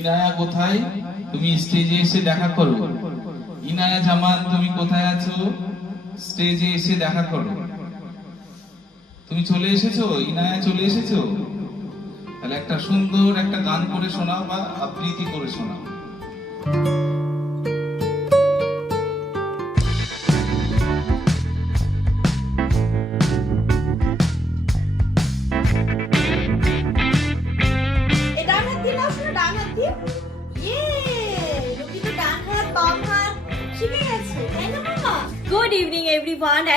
ইনায়া কোথায়? তুমি স্টেজে এসে দেখা করো। ইনায়া জামান, তুমি কোথায় আছো? স্টেজে এসে দেখা করো। তুমি চলে এসেছ? ইনায়া চলে এসেছ? তাহলে একটা সুন্দর একটা গান করে শোনাও বা আবৃত্তি করে শোনাও।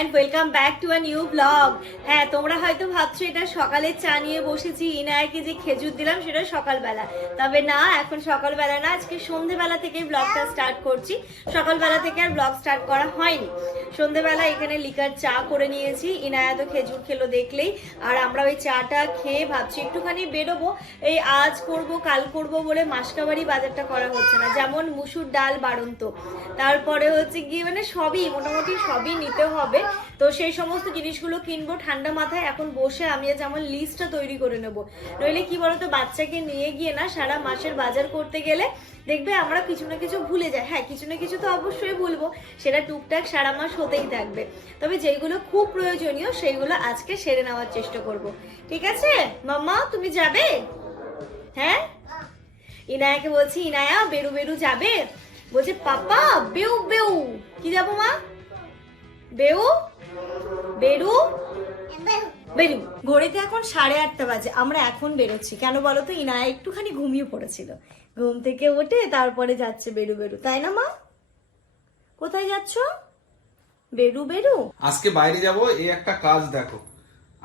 And welcome back to a new blog হ্যাঁ তোমরা হয়তো ভাবছ এটা সকালে চা নিয়ে বসেছি, ইনায়াকে যে খেজুর দিলাম সেটা সকালবেলা। তবে না, এখন সকালবেলা না, আজকে সন্ধেবেলা থেকে ব্লগটা স্টার্ট করছি। সকালবেলা থেকে আর ব্লগ স্টার্ট করা হয়নি। সন্ধেবেলা এখানে লিকার চা করে নিয়েছি, ইনায়া তো খেজুর খেলো দেখলেই। আর আমরা ওই চাটা খেয়ে ভাবছি একটুখানি বেরোবো। এই আজ করব, কাল করব বলে মাসকাবাড়ি বাজারটা করা হচ্ছে না, যেমন মুসুর ডাল বাড়ন্ত। তারপরে হচ্ছে গিয়ে মানে সবই, মোটামুটি সবই নিতে হবে। তো সেই সমস্ত জিনিসগুলো কিনবো, ঠান্ডা মাথায় এখন বসে আমি আজ আমার লিস্টটা তৈরি করে নেব। নইলে কি বলতো, বাচ্চাকে নিয়ে গিয়ে না সারা মাসের বাজার করতে গেলে দেখবে আমরা কিছু না কিছু ভুলে যাই। হ্যাঁ কিছু না কিছু তো অবশ্যই ভুলবো, সেটা টুকটাক সারা মাস হতেই থাকবে। তবে যেগুলো খুব প্রয়োজনীয় সেইগুলো আজকে সেরে নেওয়ার চেষ্টা করব। ঠিক আছে? মাম্মা, তুমি যাবে? হ্যাঁ? ইনায়াকে বলছি, ইনায়া, বেরু বেরু যাবে? বলছে, পাপা, বেউ বেউ। কি যাব মা? বেউ বেরু বেরু। ঘড়িতে এখন সাড়ে আটটা বাজে আমরা এখন বেরোচ্ছি। কেন বলো তো ইনায়া একটুখানি ঘুমিয়ে পড়েছিল। ঘুম থেকে উঠে তারপরে যাচ্ছে বেরু বেরু। তাই না মা? কোথায় যাচ্ছ? বেরু বেরু। আজকে বাইরে যাব এই একটা কাজ দেখো।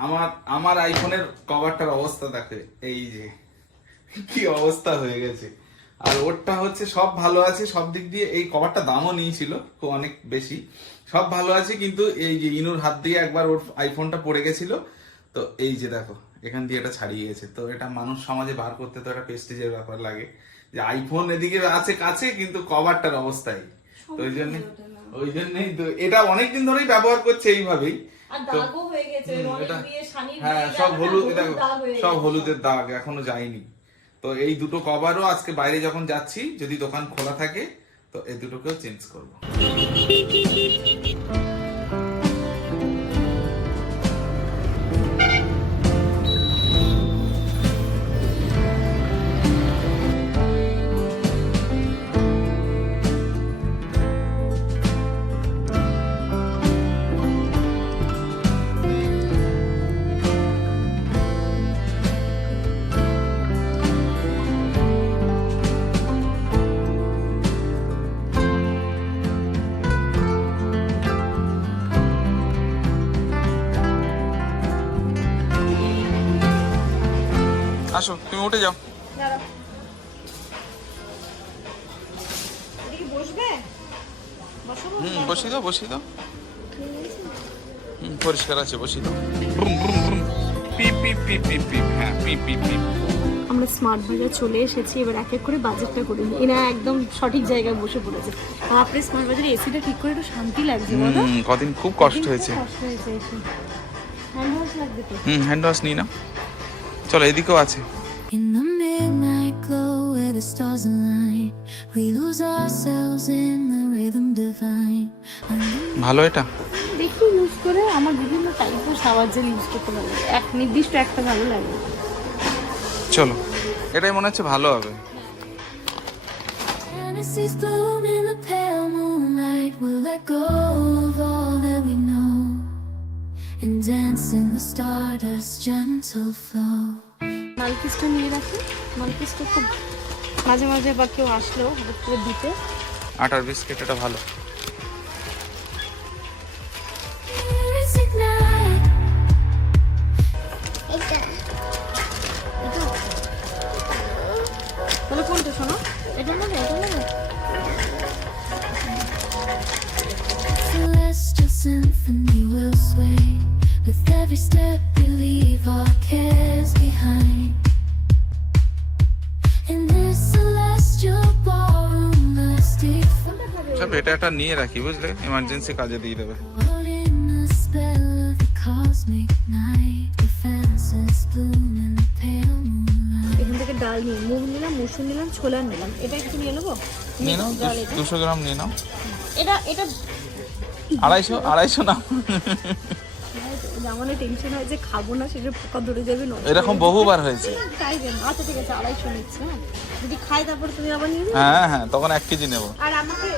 আমার আমার আইফোনের কভারটার অবস্থা দেখো এই যে কি অবস্থা হয়ে গেছে। আর ওরটা হচ্ছে সব ভালো আছে সব দিক দিয়ে এই কভারটা দামও নিয়েছিল খুব অনেক বেশি। সব ভালো আছে কিন্তু এই যে ইনুর হাত দিয়ে একবার ওর আইফোনটা পড়ে গেছিল। তো এই যে দেখো এখান দিয়ে এটা ছাড়িয়ে গেছে। তো এটা মানুষ সমাজে বার করতে তো একটা প্রেস্টিজের ব্যাপার লাগে। যে আইফোন এদিকে আছে কাছে কিন্তু কভারটার অবস্থায় তো ওই জন্য ওই জন্যই তো এটা অনেকদিন ধরেই ব্যবহার করছে এইভাবেই। তো- হয়ে হ্যাঁ সব হলুদ হলুদ দেখো সব হলুদের দাগ এখনও যায়নি। তো এই দুটো কভারও আজকে বাইরে যখন যাচ্ছি, যদি দোকান খোলা থাকে, তো এই দুটোকেও চেঞ্জ করব। উঠে যাও। দাঁড়াও। এদিকে বসবে? বসো বসো। হুম দাও বসিয়ে দাও। হুম পরিষ্কার আছে বসিয়ে দাও। ব্রুম ব্রুম ব্রুম পিপ পিপ পিপ পিপ পিপ হ্যাঁ পিপ পিপ পিপ। আমরা স্মার্ট বাজার চলে এসেছি এবার এক এক করে বাজারটা করে নিই। এনা একদম সঠিক জায়গায় বসে পড়েছে। আপনি স্মার্ট বাজারে এসিটা ঠিক করে একটু শান্তি লাগছে বলো? কদিন খুব কষ্ট হয়েছে। কষ্ট হয়েছে হ্যান্ড ওয়াশ লাগবে তো? হুম হ্যান্ড ওয়াশ নিই না চলো এদিকেও আছে। In the midnight glow where the stars align, we lose ourselves in the rhythm divine. ভালো এটা দেখি ইউজ করে আমার বিভিন্ন টাইপের সাওয়ার জেল ইউজ করতে ভালো লাগে এক নির্দিষ্ট একটা ভালো লাগে চলো এটাই মনে হচ্ছে ভালো হবে Fantasies bloom in the pale moonlight. We'll let go of all that we know and dance in the stardust gentle flow. মালকিসটা নিয়ে রাখি। মালকিসটা খুব মাঝে মাঝে বা কেউ আসলেও হঠাৎ করে দিতে। আটার বিস্কিট এটা ভালো। কোনটা শোনো? এটা নেবে এটা নেবে। Celestial symphony will sway with every step we leave our define এটা একটা নিয়ে রাখি বুঝলে? এমার্জেন্সি কাজে দিয়ে দেবে. এখান থেকে ডাল মুগ নিলাম মুসুর নিলাম ছোলার নিলাম। এটা একটু নিয়ে নেব? নিয়ে নাও দুশো গ্রাম নিয়ে নাও। এটা এটা আড়াইশো আড়াইশো না। টেনশন হয় যে খাব না সেটা পোকা ধরে যাবে না এরকম বহুবার হয়েছে। তাই আচ্ছা ঠিক আছে আড়াইশো নিচ্ছে হ্যাঁ। যদি খাই তারপর তুমি আবার নিয়ে হ্যাঁ হ্যাঁ তখন এক কেজি নেব। আর আমাকে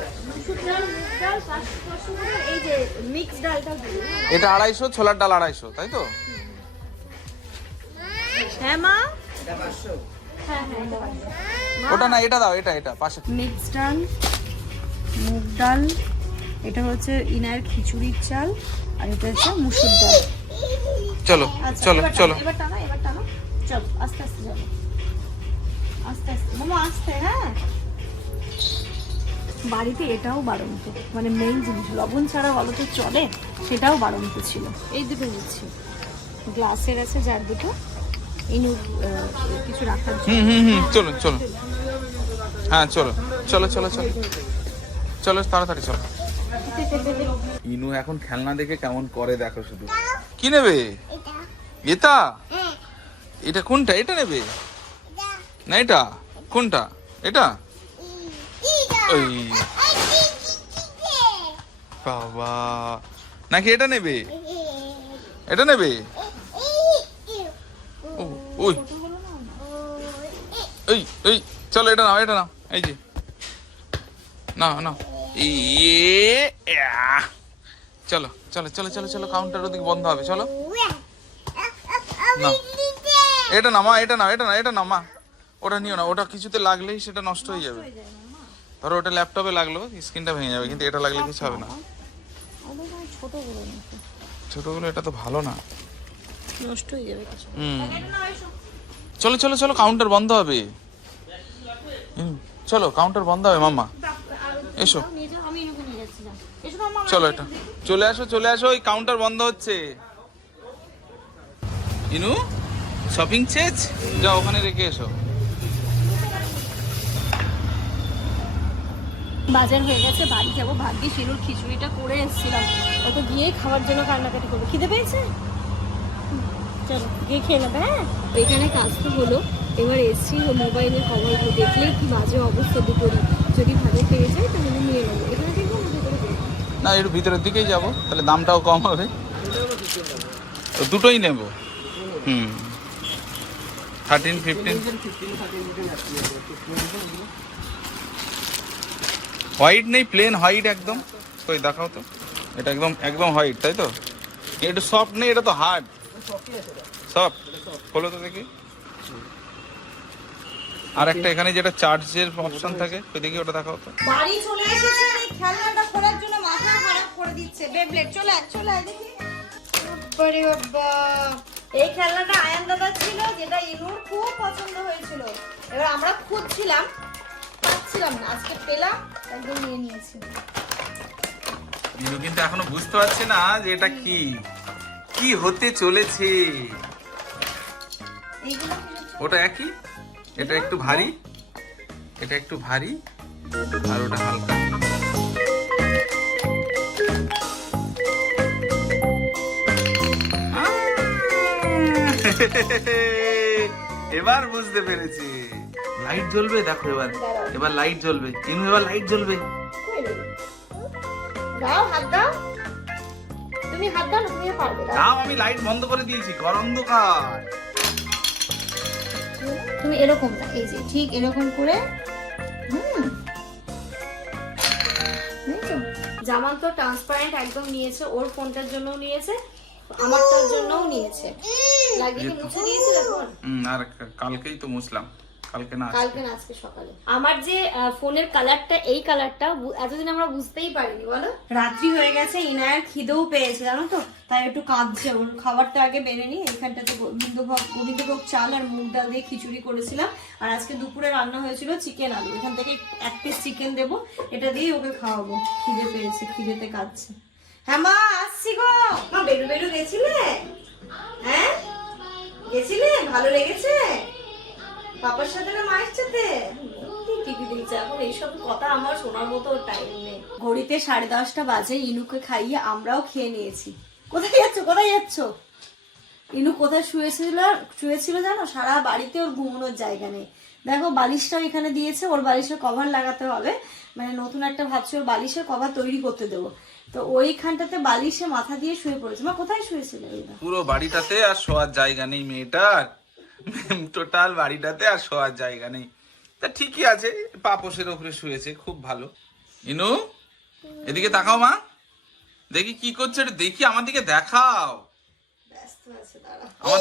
এটা আড়াইশো ছোলার ডাল আড়াইশো তাই তো? হ্যাঁ মা? হ্যাঁ হ্যাঁ। ওটা না এটা দাও এটা এটা পাশে। মিক্স ডাল মুগ ডাল এটা হচ্ছে ইনায়ের খিচুড়ির চাল আর এটা হচ্ছে মুসুর ডাল। চলো আচ্ছা, চলো চলো। এবার টানো এবার টানো। চলো আস্তে আস্তে চলো। আস্তে আস্তে মোমো আস্তে হ্যাঁ? বাড়িতে এটাও বাড়ন্ত মানে মেইন জিনিস লবণ ছাড়া বলো তো চলে সেটাও বাড়ন্ত ছিল। এই দুটো নিচ্ছি। গ্লাসের আছে যার দুটো। ইনু কিছু রাখার হুম হুম হুম চলো চলো হ্যাঁ চলো চলো চলো চলো। চলো তাড়াতাড়ি চলো। ইনু এখন খেলনা দেখে কেমন করে দেখো শুধু। কি নেবে? এটা। এটা কোনটা? এটা নেবে? না এটা? কোনটা? এটা? ওই। বাবা। নাকি এটা নেবে? এটা নেবে? ওই। এই এই, চলো এটা নাও এটা নাও, এই যে। না না ইয়ে। চলো চলো চলো চলো চলো কাউন্টার ওদিকে বন্ধ হবে, চলো। না এটা না মা, এটা না এটা না এটা না মা। ওটা নিও না, ওটা কিছুতে লাগলেই সেটা নষ্ট হয়ে যাবে। ধরো ওটা ল্যাপটপে লাগল স্ক্রিনটা ভেঙে যাবে কিন্তু এটা লাগলে কিছু হবে না। ছোটগুলো ছোটগুলো এটা তো ভালো না। নষ্ট হয়ে যাবে কিছু। হুম। চলো চলো চলো কাউন্টার বন্ধ হবে। হুম, চলো কাউন্টার বন্ধ হবে মাম্মা। এসো। চলো এটা। চলে আসো চলে আসো ওই কাউন্টার বন্ধ হচ্ছে। ইনু শপিং চেজ যা ওখানে রেখে এসো। বাজার হয়ে গেছে, বাড়ি যাব। ভাগ্যে শিরুর খিচুড়িটা করে এসেছিলাম। ওত গিয়েই খাওয়ার জন্য কান্নাকাটি করব। খিদে পেয়েছে? চলো, গিয়ে খেয়ে নেবে হ্যাঁ? এখানে কাজ তো হলো। এবার এসছি ও মোবাইলের কভারগুলো দেখলেই কি বাজে অবস্থা দুটোরই। যদি ভালো পেয়ে যায়, তাহলে নিয়ে নেব। এখানে দেখব না, একটু ভিতরের দিকেই যাব। তাহলে দামটাও কম হবে। দুটোই নেব। হুম। থার্টিন ফিফটিন হোয়াইট নেই প্লেন হোয়াইট একদম। কই দেখাও তো। এটা একদম একদম হোয়াইট তাই তো? এটা সফট নেই এটা তো হার্ড সফট খোলো তো দেখি। আর একটা এখানে যেটা চার্জের অপশন থাকে ওই দেখি ওটা দেখাও তো। বাড়ি চলে এসেছে এই খেলনাটা করার জন্য মাথা খারাপ করে দিচ্ছে। বেবলেট চলে আয় চলে আয় দেখি। বাবারে বাবা। এই খেলনাটা আয়ান দাদা ছিল যেটা ইনুর খুব পছন্দ হয়েছিল। এবার আমরা খুঁজছিলাম পাচ্ছিলাম না আজকে পেলাম একদম নিয়ে নিয়েছি। কিন্তু এখনও বুঝতে পারছে না যে এটা কি। কি হতে চলেছে? এইগুলো ওটা একই? এটা একটু ভারী? এটা একটু ভারী? আর ওটা হালকা। এবার বুঝতে পেরেছি। লাইট জ্বলবে? দেখো এবার। এবার লাইট জ্বলবে। ইনু এবার লাইট জ্বলবে। দাও হাত দাও। তুমি হাত দাও তুমি পারবে দাও। আমি লাইট বন্ধ করে দিয়েছি ঘর অন্ধকার। তুমি এরকম না এই যে ঠিক এরকম করে হুম? জামাল তো। ট্রান্সপারেন্ট একদম নিয়েছে ওর ফোনটার জন্যও নিয়েছে আমারটার জন্যও নিয়েছে। লাগিয়ে মুছে দিয়েছিল আর কালকেই তো মুছলাম। কালকে না কালকে না আজকে সকালে। আমার যে ফোনের কালারটা এই কালারটা এতদিন আমরা বুঝতেই পারিনি বলো? রাত্রি হয়ে গেছে ইনায়ের খিদেও পেয়েছে জানো তো? তাই একটু কাঁদছে। ওর খাবারটা আগে বেড়ে নি এখানটাতে গোবিন্দভোগ গোবিন্দভোগ চাল আর মুগ ডাল দিয়ে খিচুড়ি করেছিলাম। আর আজকে দুপুরে রান্না হয়েছিল চিকেন আলু। এখান থেকে এক পিস চিকেন দেবো এটা দিয়েই ওকে খাওয়াবো। খিদে পেয়েছে খিদেতে কাঁদছে। হ্যাঁ মা আসছি গো। মা বেরু বেরু গেছিলে? হ্যাঁ? গেছিলে? ভালো লেগেছে? পাপার সাথে না মায়ের সাথে? টিভি দেখছে এখন এইসব কথা আমার শোনার মতো টাইম নেই। ঘড়িতে সাড়ে দশটা বাজে ইনুকে খাইয়ে আমরাও খেয়ে নিয়েছি। কোথায় যাচ্ছ কোথায় যাচ্ছ? ইনু কোথায় শুয়েছিল শুয়েছিল জানো? সারা বাড়িতে ওর ঘুমানোর জায়গা নেই। দেখো বালিশটাও এখানে দিয়েছে ওর বালিশের কভার লাগাতে হবে। মানে নতুন একটা ভাবছি ওর বালিশের কভার তৈরি করতে দেবো। তো ওইখানটাতে বালিশে মাথা দিয়ে শুয়ে পড়েছে। মা কোথায় শুয়েছিল পুরো বাড়িটাতে আর শোয়ার জায়গা নেই মেয়েটার। টোটাল বাড়িটাতে আর শোয়ার জায়গা নেই। তা ঠিকই আছে পাপোশের ওপরে শুয়েছে খুব ভালো। ইনু এদিকে তাকাও মা। দেখি কি করছে দেখি আমার দিকে দেখাও। আমার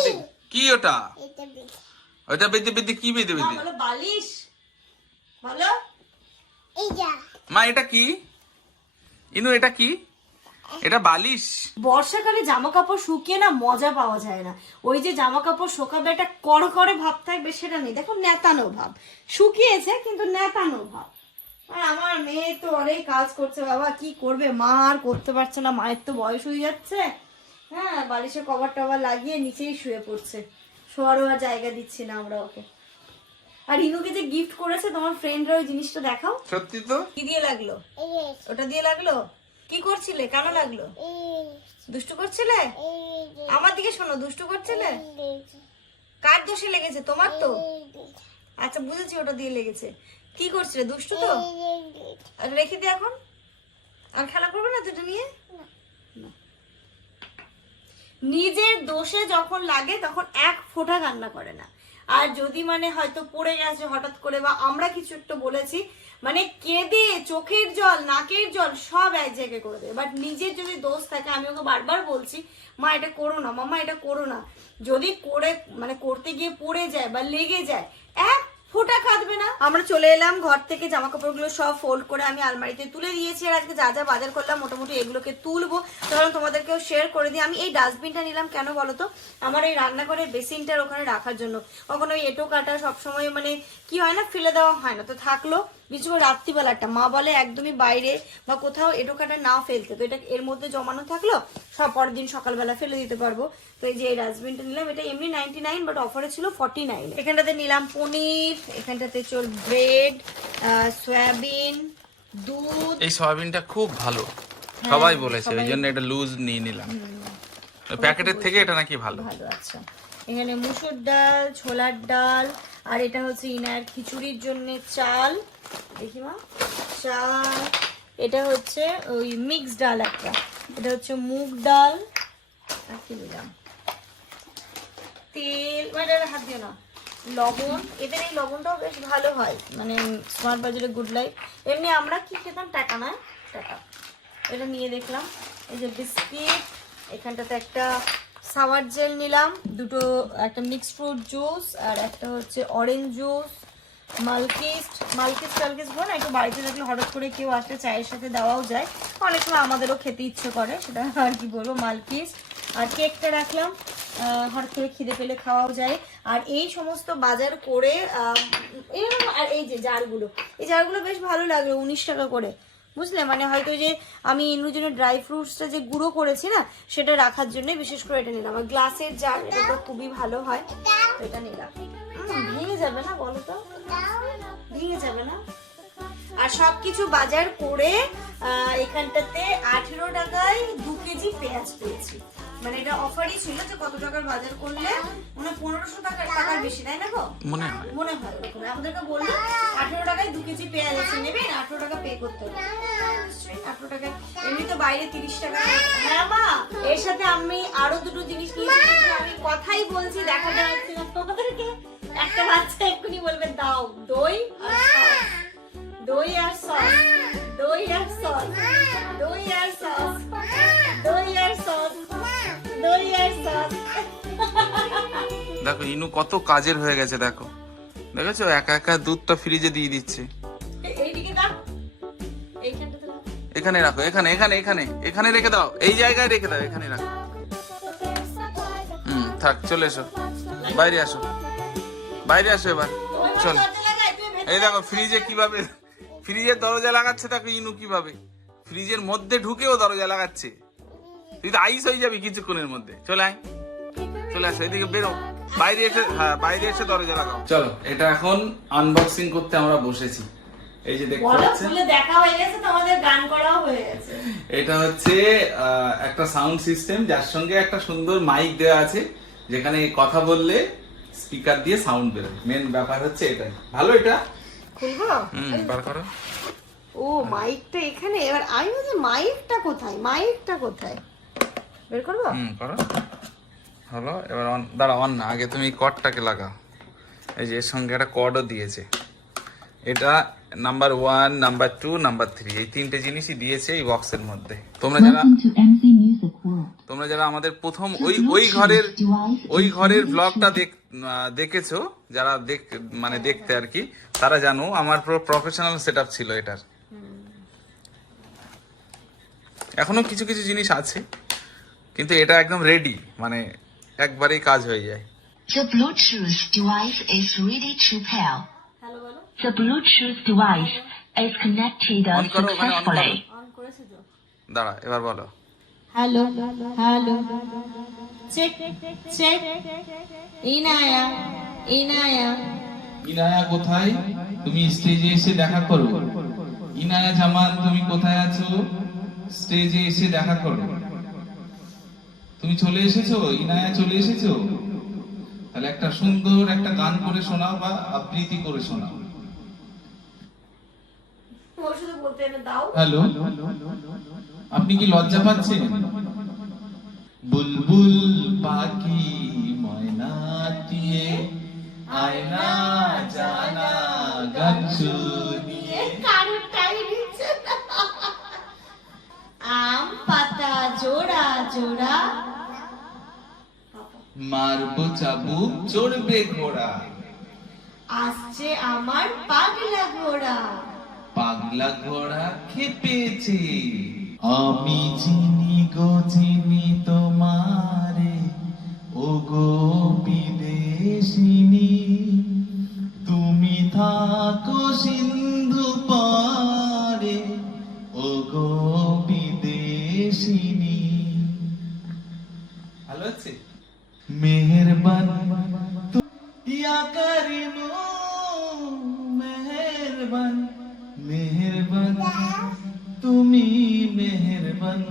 কি ওটা? ওটা বেঁধে। বেঁধে কি বেঁধে বেঁধে? বলো বালিশ। বলো। মা এটা কি? ইনু এটা কি? এটা বালিশ? বর্ষাকালে জামা কাপড় শুকিয়ে না মজা পাওয়া যায় না। ওই যে জামা কাপড় শোকাবে একটা কড় করে ভাব থাকবে সেটা নেই। দেখো নেতানো ভাব। শুকিয়েছে কিন্তু নেতানো ভাব। আর আমার মেয়ে তো অনেক কাজ করছে বাবা। কি করবে? মা আর করতে পারছে না। মায়ের তো বয়স হয়ে যাচ্ছে। হ্যাঁ বালিশে কভার টভার লাগিয়ে নিচেই শুয়ে পড়ছে। শোয়ারও আর জায়গা দিচ্ছি না আমরা ওকে। আর ইনুকে যে গিফট করেছে তোমার ফ্রেন্ডরা ওই জিনিসটা দেখাও। সত্যি তো? কি দিয়ে লাগল? ওটা দিয়ে লাগল? কি করছিলে? কেন লাগল? দুষ্টু করছিলে? আমার দিকে শোনো দুষ্টু করছিলে? কার দোষে লেগেছে? তোমার তো? আচ্ছা বুঝেছি ওটা দিয়ে লেগেছে। কি করছিলে দুষ্টু তো? রেখে দে এখন। আর খেলা করবে না দুটো নিয়ে? নিজের দোষে যখন লাগে তখন এক ফোঁটা কান্না করে না। আর যদি মানে হয়তো পড়ে গেছে হঠাৎ করে, বা আমরা কিছু একটা বলেছি মানে কেঁদে চোখের জল, নাকের জল সব এক জায়গায় করে দেবে বাট নিজের যদি দোষ থাকে, আমি ওকে বারবার বলছি, মা, এটা করো না মামা এটা করো না। যদি করে মানে করতে গিয়ে পড়ে যায় বা লেগে যায়, এক ফোঁটা কাঁদবে না। আমরা চলে এলাম, ঘর থেকে জামা কাপড়গুলো সব ফোল্ড করে আমি আলমারিতে তুলে দিয়েছি আর আজকে যা যা বাজার করলাম, মোটামুটি এগুলোকে তুলবো। ধরুন তোমাদেরকেও শেয়ার করে দিই। আমি এই ডাস্টবিনটা নিলাম কেন বলো তো আমার এই রান্নাঘরের বেসিনটার ওখানে রাখার জন্য। কখনো এটো কাটা সবসময় মানে কি হয় না, ফেলে দেওয়া হয় না। তো থাকল বিশেষ করে রাত্রিবেলাটা। মা বলে একদমই বাইরে বা কোথাও এটো কাটা না ফেলতে। তো এটা এর মধ্যে জমানো থাকল সব পরের দিন সকালবেলা ফেলে দিতে পারব। তো এই যে এই ডাস্টবিনটা নিলাম এটা এমনি নাইনটি নাইন বাট অফারে ছিল ফর্টি নাইন এখানটাতে নিলাম পনির এখানটাতে চল ব্রেড সয়াবিন দুধ। এই সয়াবিনটা খুব ভালো। সবাই বলেছে ওই জন্য এটা লুজ নিয়ে নিলাম। প্যাকেটের থেকে এটা নাকি ভালো। ভালো আচ্ছা। এখানে মুসুর ডাল, ছোলার ডাল, আর এটা হচ্ছে ইনার খিচুড়ির জন্য চাল। দেখি মা। চাল। এটা হচ্ছে ওই মিক্স ডাল একটা। এটা হচ্ছে মুগ ডাল। আর কি নিলাম তেল। মানে হাত দিও না। লবণ। এদের এই লবণটাও বেশ ভালো হয়। মানে স্মার্ট বাজারে গুড লাইফ এমনি আমরা কি খেতাম? টাকা না? টাকা। এটা নিয়ে দেখলাম। এই যে বিস্কিট। এখানটাতে একটা সাওয়ার জেল নিলাম। দুটো, একটা মিক্সড ফ্রুট জুস আর একটা হচ্ছে অরেঞ্জ জুস মালকিস্ট মালকিস্ট টালকিস্ট বল একটু বাড়িতে থাকলে হঠাৎ করে কেউ আসলে চায়ের সাথে দেওয়াও যায়। অনেক সময় আমাদেরও খেতে ইচ্ছে করে, সেটা আর কি বলব মালকিস্ট আর কেকটা রাখলাম হঠাৎ করে খিদে পেলে খাওয়াও যায়। আর এই সমস্ত বাজার করে এরকম আর এই যে জারগুলো, এই জারগুলো বেশ ভালো লাগল, উনিশ টাকা করে। বুঝলে? মানে হয়তো যে আমি ইনুর জন্য ড্রাই ফ্রুটসটা যে গুঁড়ো করেছি না সেটা রাখার জন্য বিশেষ করে এটা নিলাম। আর গ্লাসের জার এটা তো খুবই ভালো হয়। তো এটা নিলাম। ভেঙে যাবে না বলো তো? ভেঙে যাবে না? আর সবকিছু বাজার করে এখানটাতে আঠেরো টাকায় দু কেজি পেঁয়াজ পেয়েছি। মানে এটা অফারই ছিল যে কত টাকার বাজার করলে? মানে পনেরোশো টাকার টাকার বেশি তাই না গো? মনে হয়। মনে হয়। আমাদেরকে বলল দু কেজি পেঁয়াজ আছে নেবেন আঠেরো টাকা পে করতে হবে। নিশ্চয়ই টাকা। এমনি তো বাইরে তিরিশ টাকা। হ্যাঁ মা এর সাথে আমি আরও দুটো জিনিস নিয়েছি আমি কথাই বলছি দেখা যাচ্ছে না তোমাদেরকে। একটা বাচ্চা এক্ষুনি বলবে দাও দই দই আর সস। দই আর সস। দই আর সস। দই আর সস। দই আর সস। দেখো ইনু কত কাজের হয়ে গেছে দেখো। দেখেছ? একা একা দুধটা ফ্রিজে দিয়ে দিচ্ছে। এখানে রাখো এখানে এখানে এখানে এখানে রেখে দাও। এই জায়গায় রেখে দাও এখানে রাখো। হুম থাক চলে এসো। বাইরে আসো। বাইরে আসো এবার। চল। এই দেখো ফ্রিজে কীভাবে ফ্রিজের দরজা লাগাচ্ছে দেখো ইনু কীভাবে। ফ্রিজের মধ্যে ঢুকেও দরজা লাগাচ্ছে। তুই তো আইস হয়ে যাবি কিছুক্ষণের মধ্যে। চলে আয়। চলে আসো এদিকে বেরো। বাইরে এসে হ্যাঁ বাইরে এসে দরজা লাগাও। চলো এটা এখন আনবক্সিং করতে আমরা বসেছি। এই যে দেখতে পাচ্ছেন? খুলে দেখা হয়ে গেছে তোমাদের গান করাও হয়ে গেছে। এটা হচ্ছে একটা সাউন্ড সিস্টেম যার সঙ্গে একটা সুন্দর মাইক দেওয়া আছে যেখানে কথা বললে স্পিকার দিয়ে সাউন্ড বেরোয়। মেন ব্যাপার হচ্ছে এটা ভালো এটা? খুলবো? হুম বার করো। ও মাইকটা এখানে। এবার আমি বলছি মাইকটা কোথায়? মাইকটা কোথায়? বের করব? হুম করো। হলো এবার অন দাঁড়া অন না আগে তুমি কর্ডটাকে লাগাও। এই যে এর সঙ্গে একটা কর্ডও দিয়েছে। এটা number one number two number three এই তিনটে জিনিসই দিয়েছে এই বক্সের মধ্যে। তোমরা যারা. তোমরা যারা আমাদের প্রথম ওই ওই ঘরের ওই ঘরের ব্লগটা দেখেছ? যারা দেখ মানে দেখতে আর কি তারা জানো আমার পুরো প্রফেশনাল সেটআপ ছিল এটার। এখনও কিছু কিছু জিনিস আছে কিন্তু এটা একদম রেডি মানে একবারেই কাজ হয়ে যায়। The Bluetooth device is ready to pair. The Bluetooth device is connected করো। successfully. দাঁড়া এবার বলো। Hello hello. Check check Inaya Inaya. Inaya কোথায়? তুমি স্টেজে এসে দেখা করো। ইনায়া জামান তুমি কোথায় আছো? স্টেজে এসে দেখা করো। তুমি চলে এসেছ? ইনায়া চলে এসেছ? তাহলে একটা সুন্দর একটা গান করে শোনাও বা আবৃত্তি করে শোনাও। হ্যালো? আপনি কি লজ্জা পাচ্ছেন? বুলবুল পাখি ময়না দিয়ে আয়না জানা গান শুনিয়ে। আম পাতা জোড়া জোড়া মারবো চাবুক চড়বে ঘোড়া। আসছে আমার পাগলা ঘোড়া। পাগলা ঘোড়া খেপেছে। আমি চিনি গো চিনি তোমারে। ও গো বিদেশিনী তুমি থাকো সিন্ধু করিনু মেহেরবান। মেহেরবান তুমি মেহেরবান।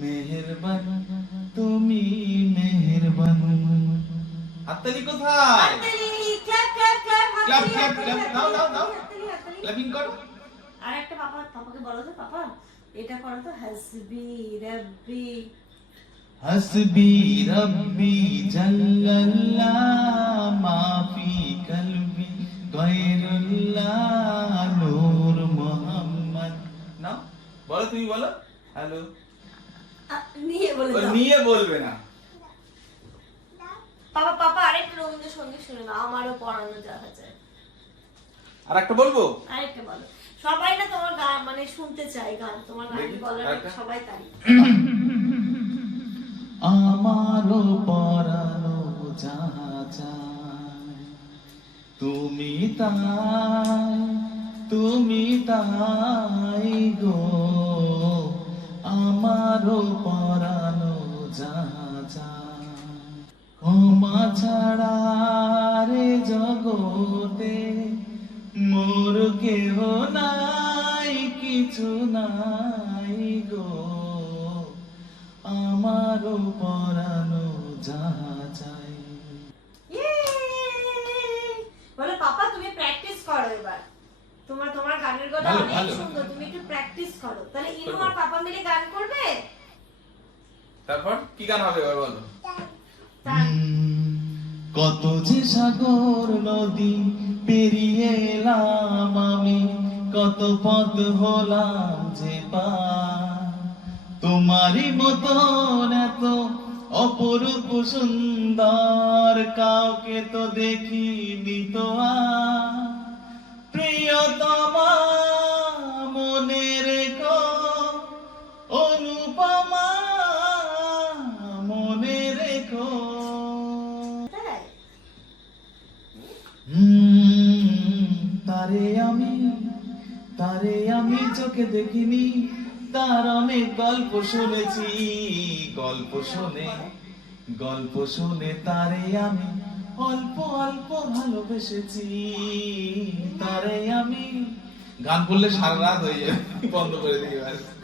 মেহেরবান তুমি মেহেরবান। হাততালি কোথায়? Clap clap clap clap clap clap. দাও দাও দাও। ক্ল্যাপিং করো। পাপা পাপাকে বলো তো পাপা। এটা করো তো হাসবি রব্বি হাসবি রব্বি জাল্লাল্লাহ মাফি কলবি গায়রুল্লাহ নূর মোহাম্মদ না? বলো তুমি বলো। হ্যালো নিয়ে বলে দাও। নিয়ে বলবে না। পাপা পাপা আরেকটা রবীন্দ্রসঙ্গীত শুনে না আমারও পড়ানো যাওয়া যায় আর একটা বলব? আরেকটা বলো। সবাই না তোমার গান মানে শুনতে চায় গান তোমার গান বলার? সবাই তাই। আমারও পরানো যাহা তুমি তাই তুমি তাই গো। আমারও পরানো যাহা চায়। ছাড়া রে জগতে মোর কেহ নাই, কিছু নাই গো। আমারও পরানো যাহা চাই। Yay! বলো পাপা তুমি প্র্যাকটিস করো এবার। তোমার তোমার গানের ভালো, অনেক সুন্দর তুমি একটু প্র্যাকটিস করো। তাহলে ইনু আর পাপা মিলে গান করবে? তারপর কি গান হবে এবার বলো? কত যে সাগর নদী পেরিয়ে এলাম আমি কত পথ হলাম যে পার তোমারই মতন এত অপরূপ সুন্দর কাউকে তো দেখিনি তো প্রিয়তমা মনে রেখো অনুপমা মনে রেখো। তারে আমি তারে আমি চোখে দেখিনি। তার অনেক গল্প শুনেছি, গল্প শুনে গল্প শুনে তারে আমি অল্প অল্প ভালোবেসেছি। তারে আমি গান করলে সারা রাত হয়ে যাবে, বন্ধ করে দিই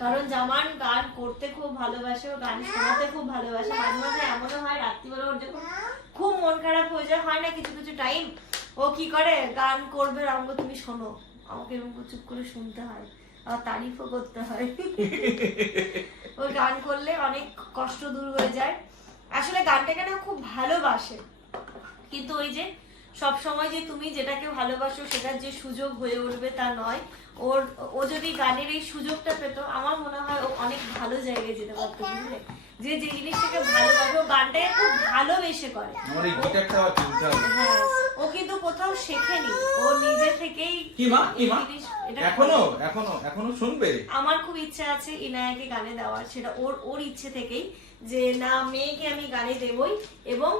কারণ জামান গান করতে খুব ভালোবাসে, ও গান শোনাতে খুব ভালোবাসে। মাঝে মাঝে এমনও হয়, রাত্রিবেলা ওর যখন খুব মন খারাপ হয়ে যায়, হয় না কিছু কিছু টাইম ও কি করে? গান করবে, রামগ তুমি শোনো। আমাকে এরকম চুপ করে শুনতে হয়। তারিফও করতে হয়। ওই গান করলে অনেক কষ্ট দূর হয়ে যায়। আসলে গানটা কেন খুব ভালোবাসে। কিন্তু ওই যে সব সময় যে তুমি যেটাকে ভালোবাসো, সেটার যে সুযোগ হয়ে উঠবে তা নয়। ওর, ও যদি গানের এই সুযোগটা পেত, আমার মনে হয় ও অনেক ভালো জায়গায় যেতে পারতো, বুঝলে? যে যে জিনিসটাকে ভালোবাসে ও গানটাকে খুব ভালোবেসে করে। আমার এই গিটারটা আবার কিনতে হবে। হ্যাঁ ও কিন্তু কোথাও শেখেনি। ও নিজে থেকেই কি মা? কি মা? এখনও? এখনও? এখনও শুনবে? আমার খুব ইচ্ছা আছে ইনায়াকে গানে দেওয়ার। সেটা ওর ওর ইচ্ছে থেকেই যে না মেয়েকে আমি গানে দেবই এবং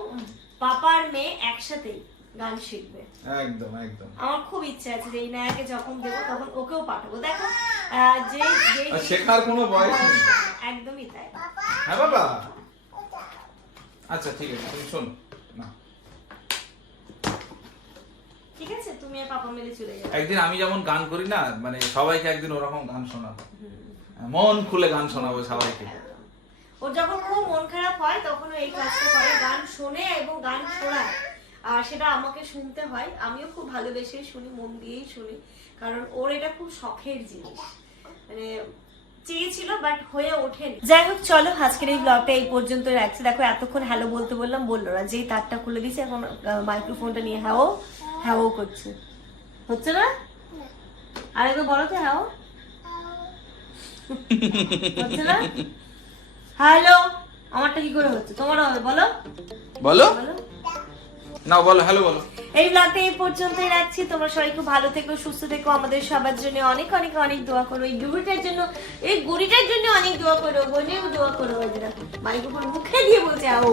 পাপার মেয়ে একসাথেই। গান শিখবে। একদম একদম। আমার খুব ইচ্ছা আছে যে ইনায়াকে যখন দেবো তখন ওকেও পাঠাবো। দেখো যে যে শেখার কোনো বয়স নেই। একদমই তাই। হ্যাঁ বাবা। আচ্ছা ঠিক আছে তুমি শোনো। না। ঠিক আছে তুমি আর পাপা মিলে চলে যাবে। একদিন আমি যেমন গান করি না মানে সবাইকে একদিন ওরকম গান শোনাবো। মন খুলে গান শোনাবো সবাইকে। ওর যখন খুব মন খারাপ হয় তখন এই কাজটা করে গান শোনে এবং গান শোনায়। আর সেটা আমাকে শুনতে হয়। আমিও খুব ভালোবেসে শুনি মন দিয়েই শুনি। কারণ ওর এটা খুব শখের জিনিস। মানে চেয়েছিল বাট হয়ে ওঠেনি। যাই হোক চলো আজকের এই ব্লগটা এই পর্যন্ত রাখছি। দেখো এতক্ষণ হ্যালো বলতে বললাম বলল না যেই তারটা খুলে দিয়েছে এখন মাইক্রোফোনটা নিয়ে হ্যাও হ্যাও করছে। হচ্ছে না? আর একবার বলো তো হ্যাও হচ্ছে না? হ্যালো আমারটা কি করে হচ্ছে? তোমারও হবে বলো। বলো? বলো। না বলো হ্যালো বলো। এই ব্লগটা এই পর্যন্তই রাখছি। তোমরা সবাই খুব ভালো থেকো, সুস্থ থেকো। আমাদের সবার জন্য অনেক অনেক অনেক দোয়া করো। এই গুড়িটার জন্য, এই গুড়িটার জন্য অনেক দোয়া করো, বোনেও দোয়া করো। মাইক্রোফোন মুখে দিয়ে বলছে, আও।